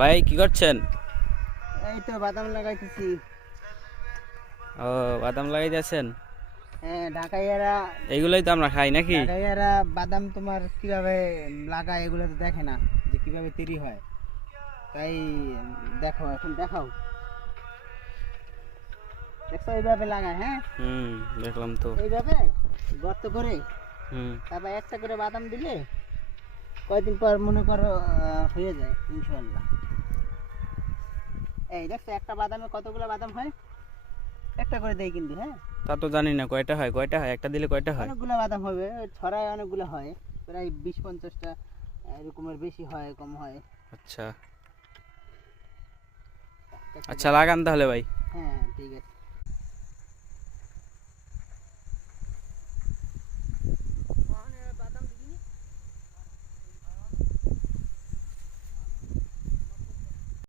ভাই কি করছেন? এই তো বাদাম লাগাইতেছি। ও, বাদাম লাগাইতেছেন? হ্যাঁ, ঢাকাইয়ারা এইগুলোই তো আমরা খাই নাকি? ঢাকাইয়ারা বাদাম তোমার কিভাবে লাগায় এগুলো তো দেখে না, যে কিভাবে তৈরি হয়। তাই দেখো, এখন দেখাও। দেখো এইভাবে লাগায়, হ্যাঁ হুম, দেখলাম তো। এইভাবে গর্ত করে হুম। তারপর একটা করে বাদাম দিলে কয়দিন পর মনে করো হয়ে যায় ইনশাল্লাহ। এই দেখছো একটা বাদামে কতগুলো বাদাম হয়? একটা করে দেয় কিন্তু, হ্যাঁ। তা তো জানি না কয়টা হয়, কয়টা হয়, একটা দিলে কয়টা হয়? অনেকগুলো বাদাম হবে, ছড়ায় অনেকগুলো হয়, প্রায় 20-50টা এরকমের, বেশি হয় কম হয়। আচ্ছা একটা আচ্ছা, লাগান তাহলে ভাই। হ্যাঁ, ঠিক আছে।